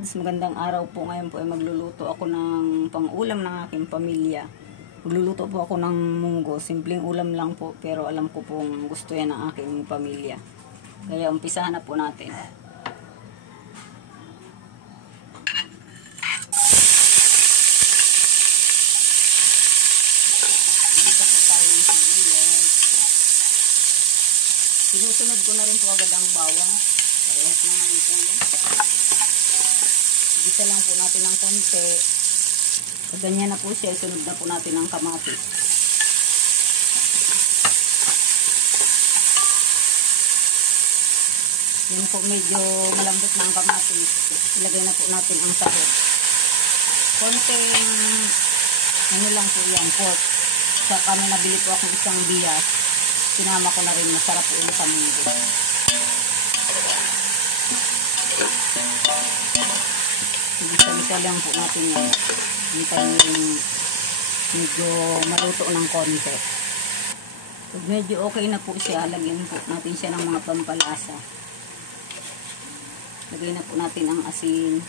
lods, magandang araw po. Ngayon po ay magluluto ako ng pang-ulam ng aking pamilya. Magluluto po ako ng munggo. Simpleng ulam lang po, pero alam ko pong gusto yan ng aking pamilya. Kaya umpisahan na po natin. Sinusunod ko na rin po agad ang bawang. Parehas lang ang ulam. Gisa lang po natin ng konti. Pag ganyan na po siya, isunod na po natin ang kamatis. Yan po, medyo malambot na ang kamatis. Ilagay na po natin ang sahog. Konting, ano lang po yan, pork. Saka may nabili po akong isang bias. Sinama ko na rin, masarap po yung sa munggo. Isa-isa lang po natin yan. Hintayin yung medyo maluto ng konti. Pag medyo okay na po siya, lagyan po natin siya ng mga pampalasa. Lagay na po natin ang asin.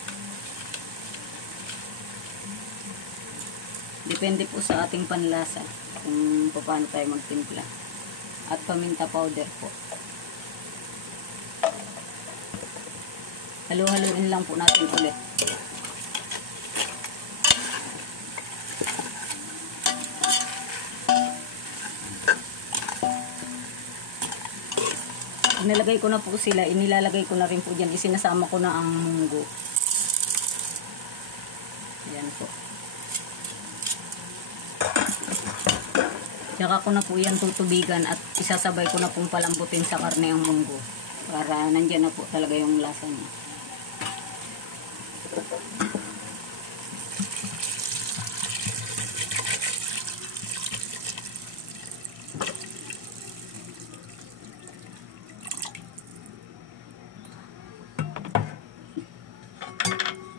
Depende po sa ating panlasa kung paano tayo magtimpla. At paminta powder po. Halo-haloin lang po natin ulit. Inilagay ko na po sila, inilalagay ko na rin po dyan, isinasama ko na ang munggo. Ayan po. Tsaka ko na po yan tutubigan at isasabay ko na pong palambutin sa karne ang munggo. Para nandyan na po talaga yung lasa niya.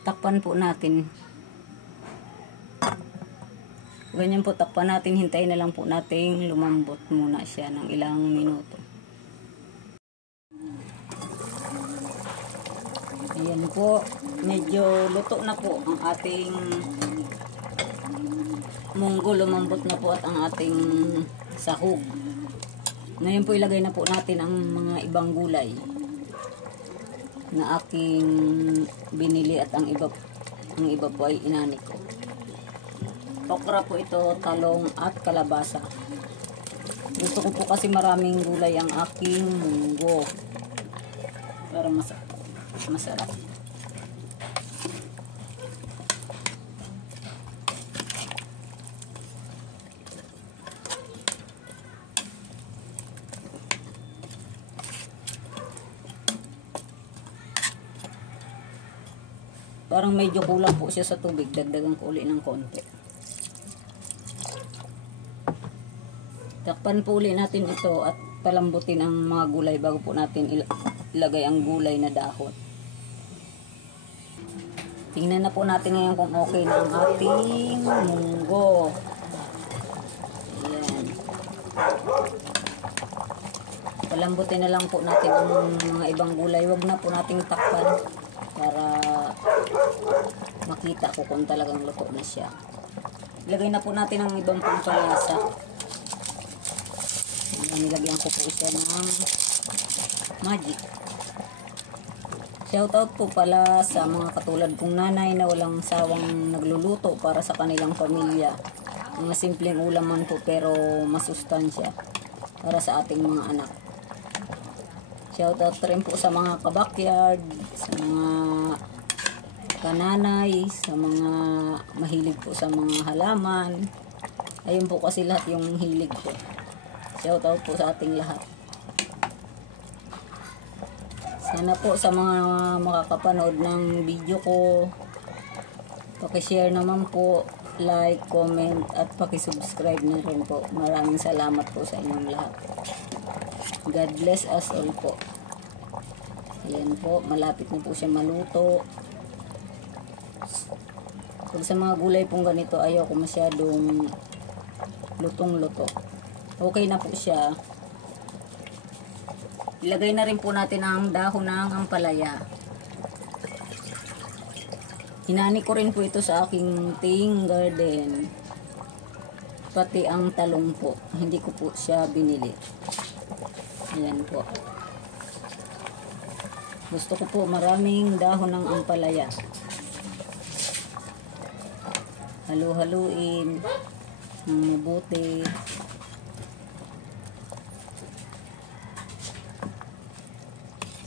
Takpan po natin. Ganyan po, takpan natin. Hintayin na lang po natin lumambot muna siya ng ilang minuto. Ayan po. Medyo luto na po ang ating munggo. Lumambot na po at ang ating sahog. Ngayon po ilagay na po natin ang mga ibang gulay na aking binili at ang iba po ay inani ko. Okra po ito, talong at kalabasa. Gusto ko po kasi maraming gulay ang aking munggo para masarap. Parang medyo kulang po siya sa tubig. Dagdagan ko uli ng konti. Takpan po uli natin ito at palambutin ang mga gulay bago po natin ilagay ang gulay na dahon. Tingnan na po natin ngayon kung okay na ang ating munggo. Ayan. Palambutin na lang po natin ang mga ibang gulay. Huwag na po nating takpan para makita ko kung talagang luto na siya. Ilagay na po natin ang ibang pampalasa. Nilagyan ko po siya ng magic. Shoutout po pala sa mga katulad kong nanay na walang sawang nagluluto para sa kanilang pamilya. Mga simpleng ulaman po pero masustansya para sa ating mga anak. Shoutout rin po sa mga kabakyard, sa mga kananay, sa mga mahilig po sa mga halaman. Ayun po kasi lahat yung hilig ko. Shoutout po sa ating lahat. Sana po sa mga makakapanood ng video ko, pakishare naman po, like, comment, at pakisubscribe na rin po. Maraming salamat po sa inyong lahat. God bless us all po. Ayan po, malapit na po siya maluto. Pag sa mga gulay pong ganito, ayaw ko masyadong lutong-luto. Okay na po siya. Ilagay na rin po natin ang dahon ng ampalaya. Hinani ko rin po ito sa aking munting garden. Pati ang talong po. Hindi ko po siya binili. Ayan po. Gusto ko po maraming dahon ng ampalaya. Halu-haluin ng mabuti.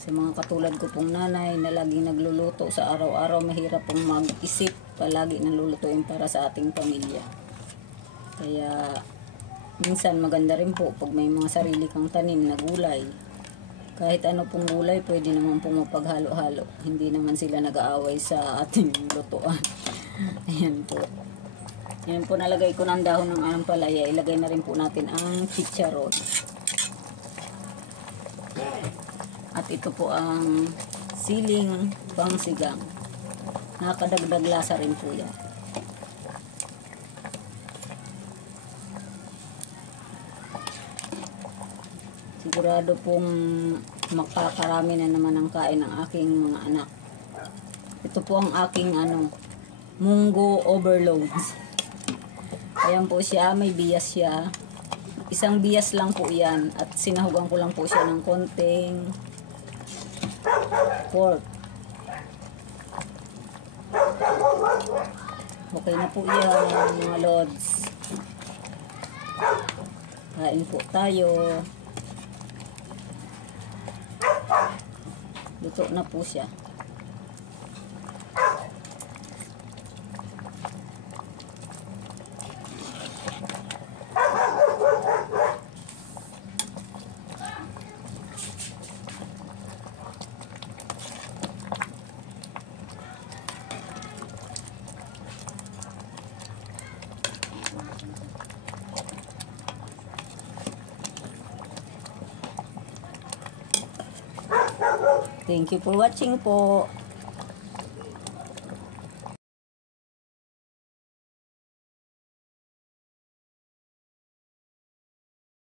Sa mga katulad ko pong nanay na laging nagluluto sa araw-araw, mahirap pong mag-isip palagi ng lulutuin para sa ating pamilya. Kaya minsan maganda rin po pag may mga sarili kang tanim na gulay. Kahit ano pong gulay, pwede naman pong mapaghalo-halo. Hindi naman sila nag-aaway sa ating lutuan. Ayan po. Ayan po, nalagay ko ng dahon ng ampalaya. Ilagay na rin po natin ang chicharon. At ito po ang siling pangsigang. Nakakadagdag lasa rin po yan. Sigurado pong makakarami na naman ang kain ng aking mga anak. Ito po ang aking munggo overloads. Ayan po siya, may bias siya. Isang bias lang po yan. At sinahugan ko lang po siya ng konting pork. Okay na po yan, mga lods. Kain po tayo. Luto na po siya. Thank you for watching po.